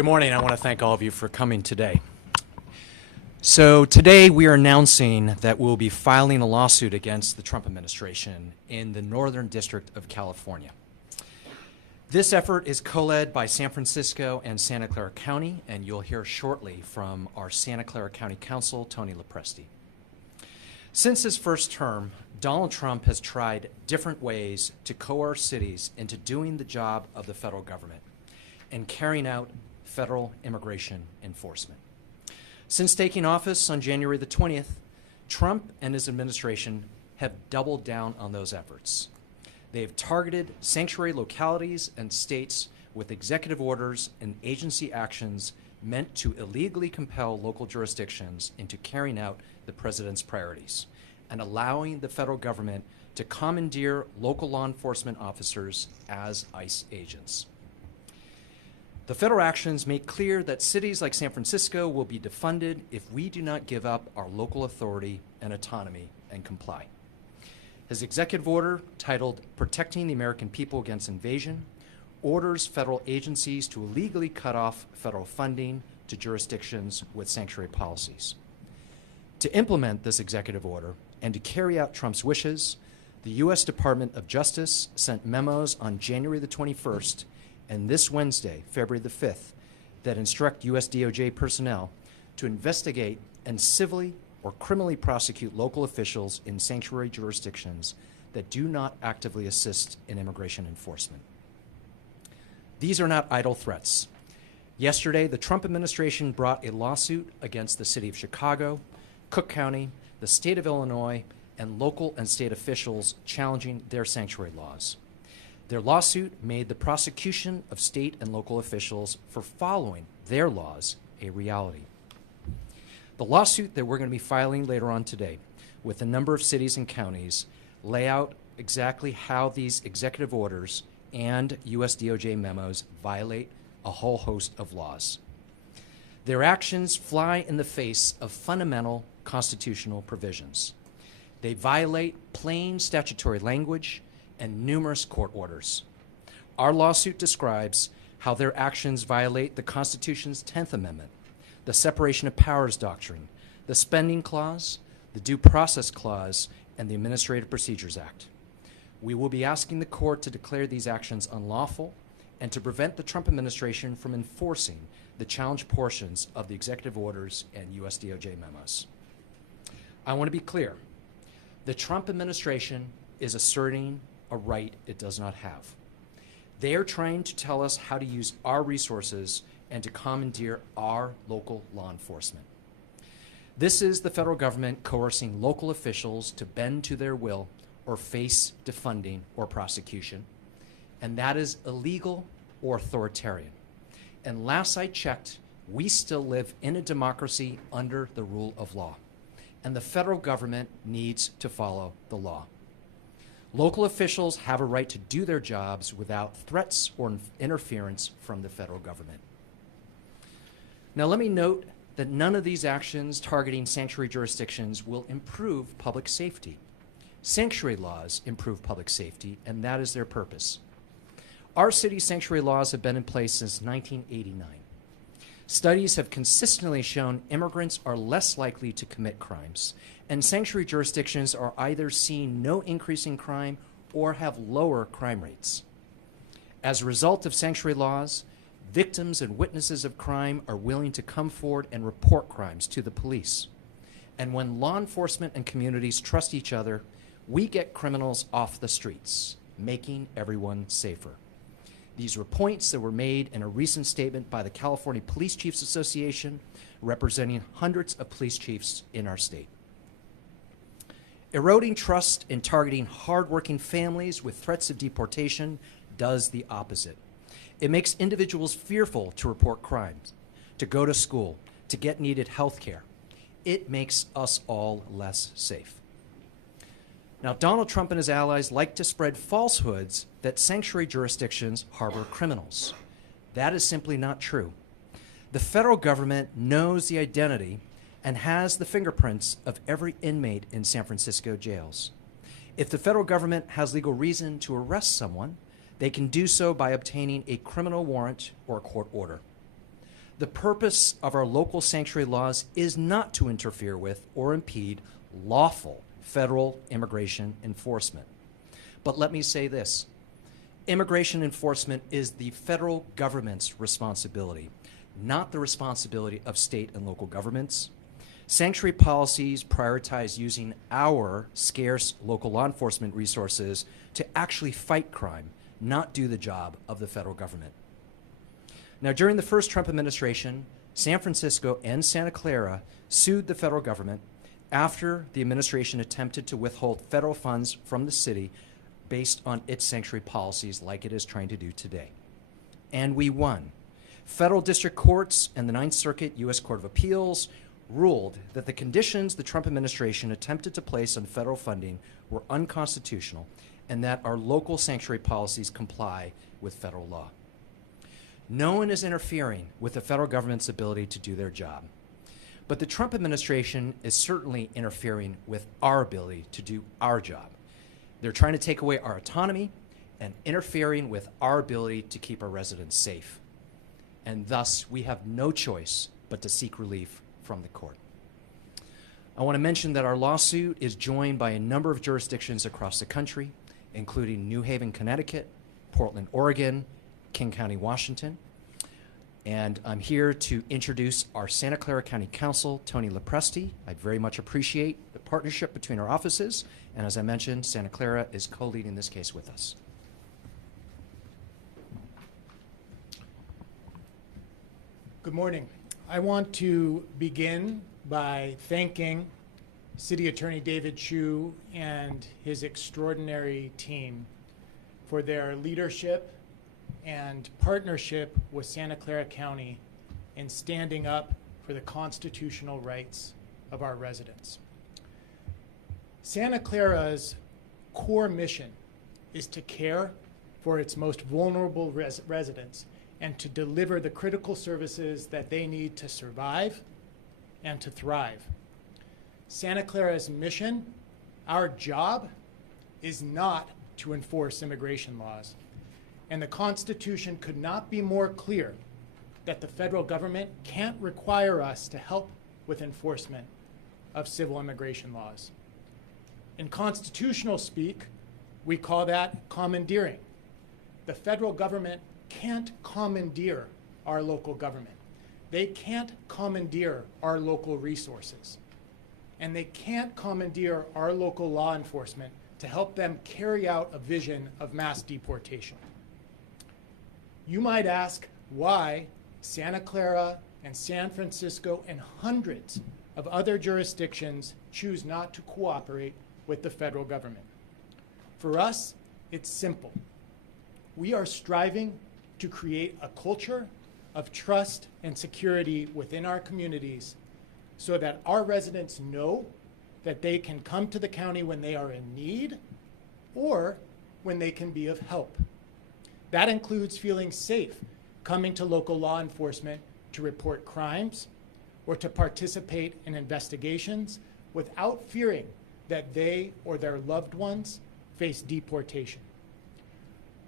Good morning. I want to thank all of you for coming today. So today we are announcing that we'll be filing a lawsuit against the Trump administration in the Northern District of California. This effort is co-led by San Francisco and Santa Clara County, and you'll hear shortly from our Santa Clara County Council, Tony Lopresti. Since his first term, Donald Trump has tried different ways to coerce cities into doing the job of the federal government and carrying out federal immigration enforcement. Since taking office on January the 20th, Trump and his administration have doubled down on those efforts. They have targeted sanctuary localities and states with executive orders and agency actions meant to illegally compel local jurisdictions into carrying out the president's priorities and allowing the federal government to commandeer local law enforcement officers as ICE agents. The federal actions make clear that cities like San Francisco will be defunded if we do not give up our local authority and autonomy and comply. His executive order, titled Protecting the American People Against Invasion, orders federal agencies to illegally cut off federal funding to jurisdictions with sanctuary policies. To implement this executive order and to carry out Trump's wishes, the U.S. Department of Justice sent memos on January the 21st and this Wednesday, February the 5th, that instruct U.S. DOJ personnel to investigate and civilly or criminally prosecute local officials in sanctuary jurisdictions that do not actively assist in immigration enforcement. These are not idle threats. Yesterday, the Trump administration brought a lawsuit against the city of Chicago, Cook County, the state of Illinois, and local and state officials challenging their sanctuary laws. Their lawsuit made the prosecution of state and local officials for following their laws a reality. The lawsuit that we're going to be filing later on today with a number of cities and counties lay out exactly how these executive orders and U.S. DOJ memos violate a whole host of laws. Their actions fly in the face of fundamental constitutional provisions. They violate plain statutory language and numerous court orders. Our lawsuit describes how their actions violate the Constitution's 10th Amendment, the separation of powers doctrine, the spending clause, the due process clause, and the Administrative Procedures Act. We will be asking the court to declare these actions unlawful and to prevent the Trump administration from enforcing the challenged portions of the executive orders and U.S. DOJ memos. I want to be clear. The Trump administration is asserting a right it does not have. They are trying to tell us how to use our resources and to commandeer our local law enforcement. This is the federal government coercing local officials to bend to their will or face defunding or prosecution, and that is illegal or authoritarian. And last I checked, we still live in a democracy under the rule of law, and the federal government needs to follow the law. Local officials have a right to do their jobs without threats or interference from the federal government. Now, let me note that none of these actions targeting sanctuary jurisdictions will improve public safety. Sanctuary laws improve public safety, and that is their purpose. Our city's sanctuary laws have been in place since 1989. Studies have consistently shown immigrants are less likely to commit crimes, and sanctuary jurisdictions are either seeing no increase in crime or have lower crime rates. As a result of sanctuary laws, victims and witnesses of crime are willing to come forward and report crimes to the police. And when law enforcement and communities trust each other, we get criminals off the streets, making everyone safer. These were points that were made in a recent statement by the California Police Chiefs Association, representing hundreds of police chiefs in our state. Eroding trust and targeting hardworking families with threats of deportation does the opposite. It makes individuals fearful to report crimes, to go to school, to get needed health care. It makes us all less safe. Now, Donald Trump and his allies like to spread falsehoods that sanctuary jurisdictions harbor criminals. That is simply not true. The federal government knows the identity and has the fingerprints of every inmate in San Francisco jails. If the federal government has legal reason to arrest someone, they can do so by obtaining a criminal warrant or a court order. The purpose of our local sanctuary laws is not to interfere with or impede lawful federal immigration enforcement. But let me say this. Immigration enforcement is the federal government's responsibility, not the responsibility of state and local governments. Sanctuary policies prioritize using our scarce local law enforcement resources to actually fight crime, not do the job of the federal government. Now, during the first Trump administration, San Francisco and Santa Clara sued the federal government after the administration attempted to withhold federal funds from the city based on its sanctuary policies like it is trying to do today. And we won. Federal district courts and the Ninth Circuit U.S. Court of Appeals ruled that the conditions the Trump administration attempted to place on federal funding were unconstitutional and that our local sanctuary policies comply with federal law. No one is interfering with the federal government's ability to do their job. But the Trump administration is certainly interfering with our ability to do our job. They're trying to take away our autonomy and interfering with our ability to keep our residents safe. And thus, we have no choice but to seek relief from the court. I want to mention that our lawsuit is joined by a number of jurisdictions across the country, including New Haven, Connecticut, Portland, Oregon, King County, Washington. And I'm here to introduce our Santa Clara County Counsel, Tony Lopresti. I very much appreciate the partnership between our offices. And as I mentioned, Santa Clara is co-leading this case with us. Good morning. I want to begin by thanking City Attorney David Chu and his extraordinary team for their leadership and partnership with Santa Clara County in standing up for the constitutional rights of our residents. Santa Clara's core mission is to care for its most vulnerable residents and to deliver the critical services that they need to survive and to thrive. Santa Clara's mission, our job, is not to enforce immigration laws. And the Constitution could not be more clear that the federal government can't require us to help with enforcement of civil immigration laws. In constitutional speak, we call that commandeering. The federal government can't commandeer our local government. They can't commandeer our local resources. And they can't commandeer our local law enforcement to help them carry out a vision of mass deportation. You might ask why Santa Clara and San Francisco and hundreds of other jurisdictions choose not to cooperate with the federal government. For us, it's simple. We are striving to create a culture of trust and security within our communities so that our residents know that they can come to the county when they are in need or when they can be of help. That includes feeling safe coming to local law enforcement to report crimes or to participate in investigations without fearing that they or their loved ones face deportation.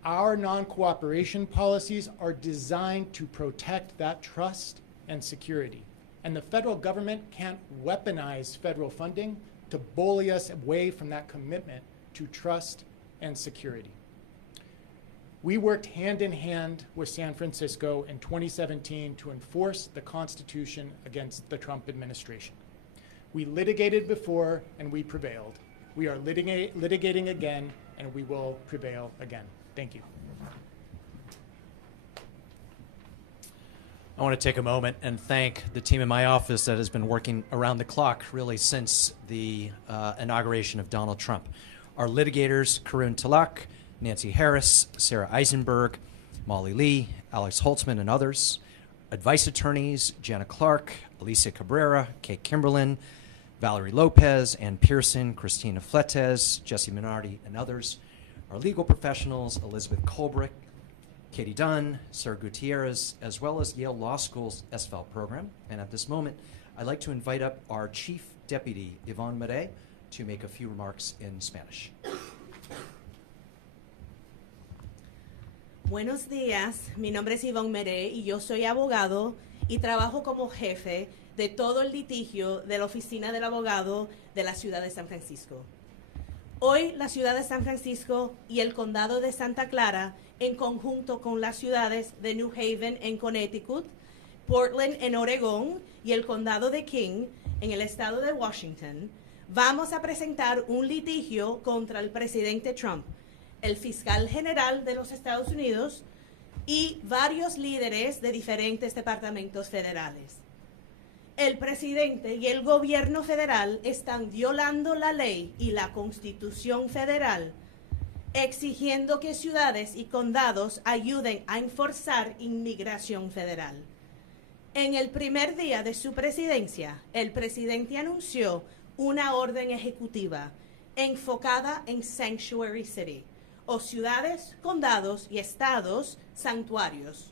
Our non-cooperation policies are designed to protect that trust and security. And the federal government can't weaponize federal funding to bully us away from that commitment to trust and security. We worked hand in hand with San Francisco in 2017 to enforce the Constitution against the Trump administration. We litigated before and we prevailed. We are litigating again and we will prevail again. Thank you. I want to take a moment and thank the team in my office that has been working around the clock really since the inauguration of Donald Trump. Our litigators, Karun Talak, Nancy Harris, Sarah Eisenberg, Molly Lee, Alex Holtzman, and others. Advice attorneys, Jana Clark, Alicia Cabrera, Kate Kimberlin, Valerie Lopez, Ann Pearson, Christina Fletes, Jesse Minardi, and others. Our legal professionals, Elizabeth Colbrick, Katie Dunn, Sarah Gutierrez, as well as Yale Law School's SFL program. And at this moment, I'd like to invite up our Chief Deputy, Yvonne Made, to make a few remarks in Spanish. Buenos días, mi nombre es Ivonne Meré y yo soy abogado y trabajo como jefe de todo el litigio de la Oficina del Abogado de la Ciudad de San Francisco. Hoy la Ciudad de San Francisco y el Condado de Santa Clara, en conjunto con las ciudades de New Haven en Connecticut, Portland en Oregón y el Condado de King en el estado de Washington, vamos a presentar un litigio contra el presidente Trump, el fiscal general de los Estados Unidos y varios líderes de diferentes departamentos federales. El presidente y el gobierno federal están violando la ley y la Constitución federal, exigiendo que ciudades y condados ayuden a enforzar inmigración federal. En el primer día de su presidencia, el presidente anunció una orden ejecutiva enfocada en Sanctuary City, o ciudades, condados y estados santuarios.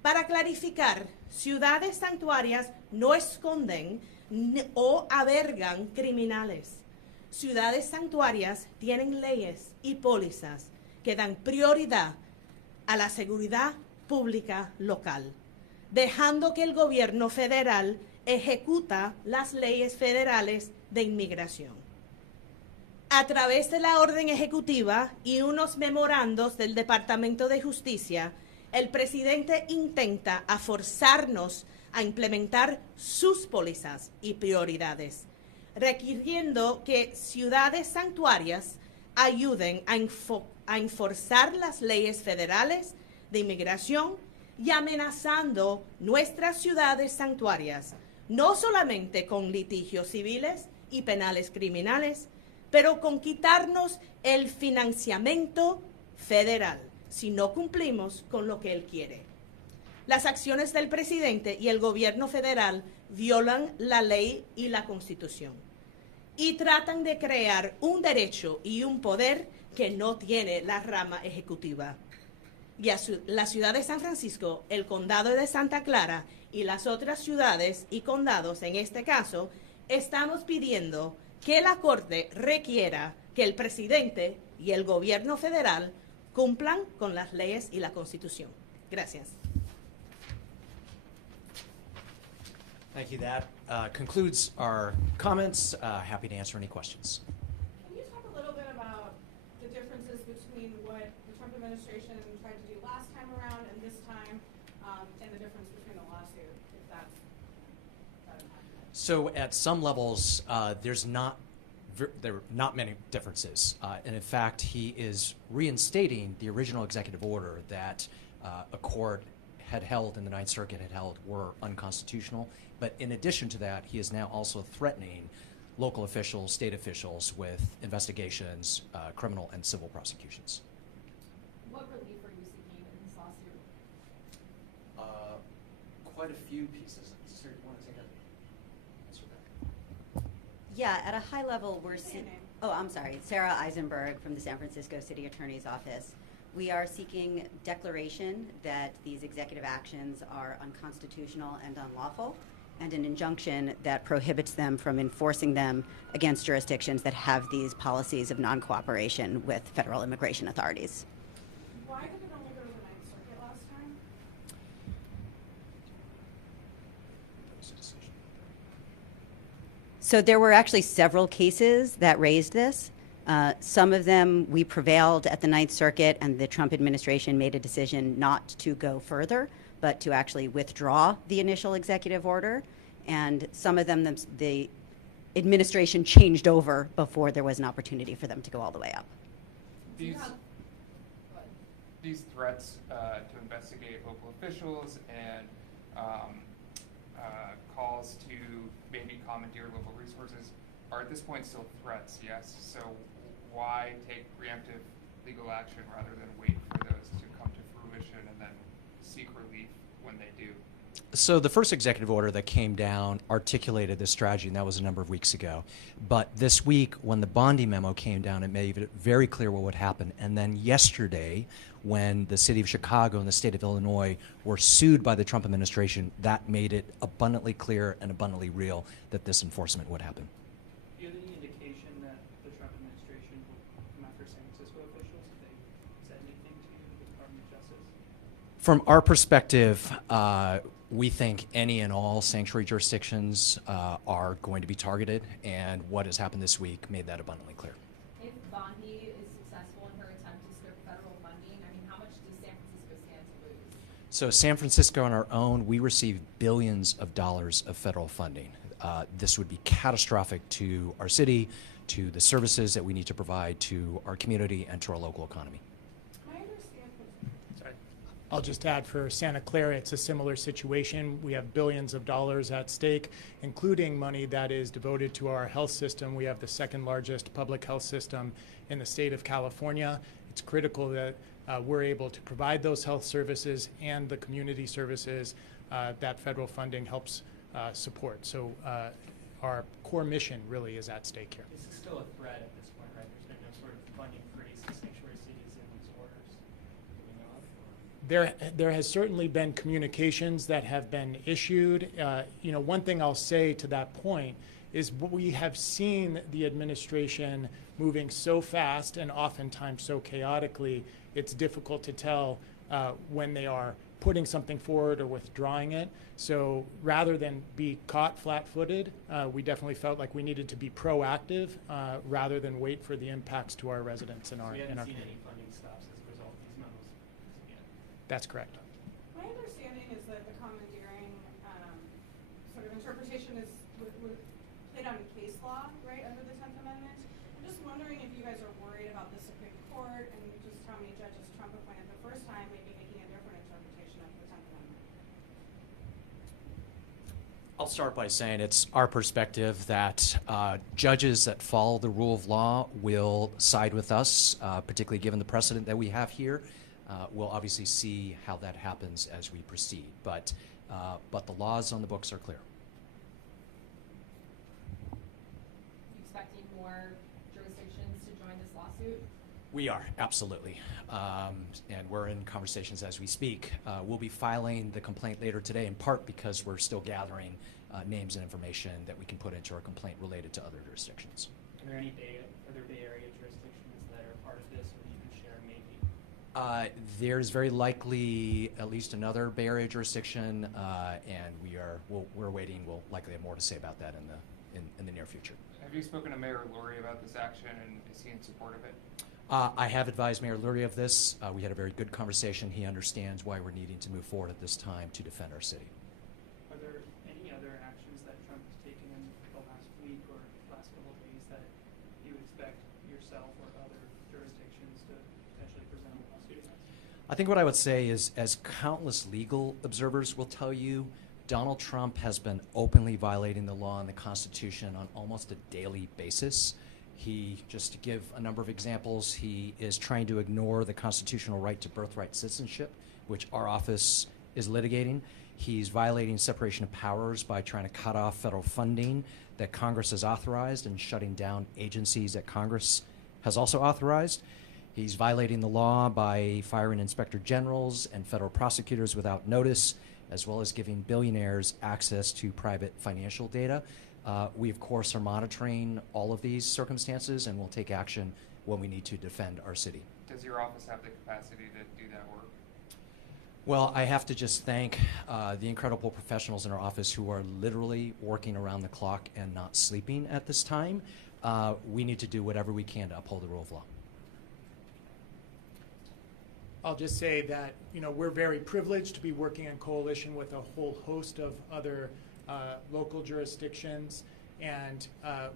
Para clarificar, ciudades santuarias no esconden o albergan criminales. Ciudades santuarias tienen leyes y pólizas que dan prioridad a la seguridad pública local, dejando que el gobierno federal ejecuta las leyes federales de inmigración. A través de la orden ejecutiva y unos memorandos del Departamento de Justicia, el presidente intenta forzarnos a implementar sus pólizas y prioridades, requiriendo que ciudades santuarias ayuden a enforzar las leyes federales de inmigración y amenazando nuestras ciudades santuarias, no solamente con litigios civiles y penales criminales, pero con quitarnos el financiamiento federal si no cumplimos con lo que él quiere. Las acciones del presidente y el gobierno federal violan la ley y la Constitución y tratan de crear un derecho y un poder que no tiene la rama ejecutiva. Y la ciudad de San Francisco, el condado de Santa Clara y las otras ciudades y condados, en este caso, estamos pidiendo que la Corte requiera que el presidente y el gobierno federal cumplan con las leyes y la Constitución. Gracias. Thank you. That concludes our comments. Happy to answer any questions. Can you talk a little bit about the differences between what the Trump administration tried to do last time around and this time, and the difference between the lawsuit, if that's impactful? So at some levels, there are not many differences. And in fact, he is reinstating the original executive order that a court had held and the Ninth Circuit had held were unconstitutional. But in addition to that, he is now also threatening local officials, state officials with investigations, criminal and civil prosecutions. What relief are you seeking in this lawsuit? Quite a few pieces. Sir, do you want to take answer that? Yeah, at a high level, we're Say your seeing. name. Oh, I'm sorry. Sarah Eisenberg from the San Francisco City Attorney's Office. We are seeking declaration that these executive actions are unconstitutional and unlawful, and an injunction that prohibits them from enforcing them against jurisdictions that have these policies of non-cooperation with federal immigration authorities. Why did it only go to the Ninth Circuit last time? That was a decision. So there were actually several cases that raised this. Some of them we prevailed at the Ninth Circuit, and the Trump administration made a decision not to go further, but to actually withdraw the initial executive order. And some of them, the administration changed over before there was an opportunity for them to go all the way up. These threats to investigate local officials and calls to maybe commandeer local resources are at this point still threats, yes? So why take preemptive legal action rather than wait for those to come to fruition and then seek relief when they do? So the first executive order that came down articulated this strategy, and that was a number of weeks ago. But this week, when the Bondi memo came down, it made it very clear what would happen. And then yesterday, when the city of Chicago and the state of Illinois were sued by the Trump administration, that made it abundantly clear and abundantly real that this enforcement would happen. Do you have any indication that the Trump administration will come after San Francisco officials? Have they said anything to the Department of Justice? From our perspective, We think any and all sanctuary jurisdictions are going to be targeted, and what has happened this week made that abundantly clear. If Bondi is successful in her attempt to skirt federal funding, I mean, how much does San Francisco stand to lose? So San Francisco on our own, we receive billions of dollars of federal funding. This would be catastrophic to our city, to the services that we need to provide to our community and to our local economy. I understand. Sorry. I'll just add for Santa Clara, it's a similar situation. We have billions of dollars at stake, including money that is devoted to our health system. We have the second largest public health system in the state of California. It's critical that we're able to provide those health services and the community services that federal funding helps support. So our core mission really is at stake here. This is still a threat at this point, right? There's been no sort of funding freeze to sanctuary cities in these orders that we know of? There has certainly been communications that have been issued. One thing I'll say to that point is we have seen the administration moving so fast and oftentimes so chaotically, it's difficult to tell when they are putting something forward or withdrawing it. So rather than be caught flat-footed, we definitely felt like we needed to be proactive rather than wait for the impacts to our residents and our We haven't seen community. any funding stops as a result of these memos yet. That's correct. My understanding is that the commandeering sort of interpretation is played out in case law, right, under the 10th Amendment. I'm just wondering if you guys are worried about the Supreme Court and just how many judges Trump appointed the first time, maybe making a different interpretation of the 10th Amendment. I'll start by saying it's our perspective that judges that follow the rule of law will side with us, particularly given the precedent that we have here. We'll obviously see how that happens as we proceed, but the laws on the books are clear. You expecting more jurisdictions to join this lawsuit? We are, absolutely. And we're in conversations as we speak. We'll be filing the complaint later today, in part because we're still gathering names and information that we can put into our complaint related to other jurisdictions. Are there any other Bay Area jurisdictions that are part of this, or you can share maybe? There's very likely at least another Bay Area jurisdiction, and we're waiting. We'll likely have more to say about that in the near future. Have you spoken to Mayor Lurie about this action, and is he in support of it? I have advised Mayor Lurie of this. We had a very good conversation. He understands why we're needing to move forward at this time to defend our city. Are there any other actions that Trump has taken in the last week or last couple of days that you expect yourself or other jurisdictions to potentially present a lawsuit against? I think what I would say is, as countless legal observers will tell you, Donald Trump has been openly violating the law and the Constitution on almost a daily basis. Just to give a number of examples, he is trying to ignore the constitutional right to birthright citizenship, which our office is litigating. He's violating separation of powers by trying to cut off federal funding that Congress has authorized and shutting down agencies that Congress has also authorized. He's violating the law by firing inspector generals and federal prosecutors without notice, as well as giving billionaires access to private financial data. We, of course, are monitoring all of these circumstances and will take action when we need to defend our city. Does your office have the capacity to do that work? Well, I have to just thank the incredible professionals in our office who are literally working around the clock and not sleeping at this time. We need to do whatever we can to uphold the rule of law. I'll just say that we're very privileged to be working in coalition with a whole host of other local jurisdictions, and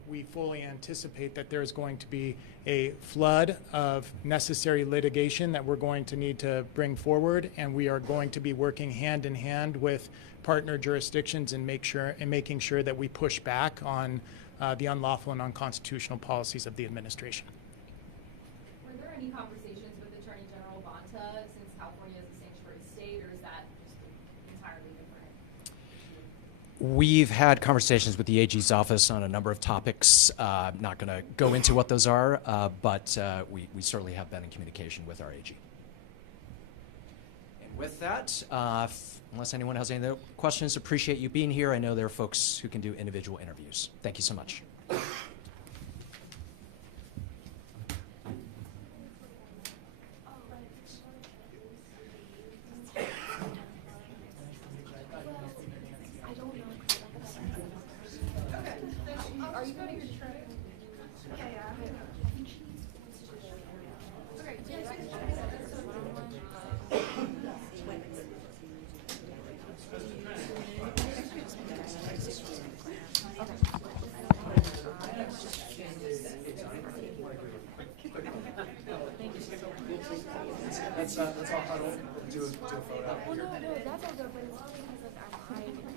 we fully anticipate that there's going to be a flood of necessary litigation that we're going to need to bring forward, and we are going to be working hand in hand with partner jurisdictions and making sure that we push back on the unlawful and unconstitutional policies of the administration. Were there any conversations with Attorney General Bonta since California is a sanctuary state, or is that just entirely different? We've had conversations with the AG's office on a number of topics. I'm not going to go into what those are, but we certainly have been in communication with our AG. And with that, unless anyone has any other questions, appreciate you being here. I know there are folks who can do individual interviews. Thank you so much. Are you voting? Let's all huddle, do a photo. Well, no, that's all good, but it's only because like I'm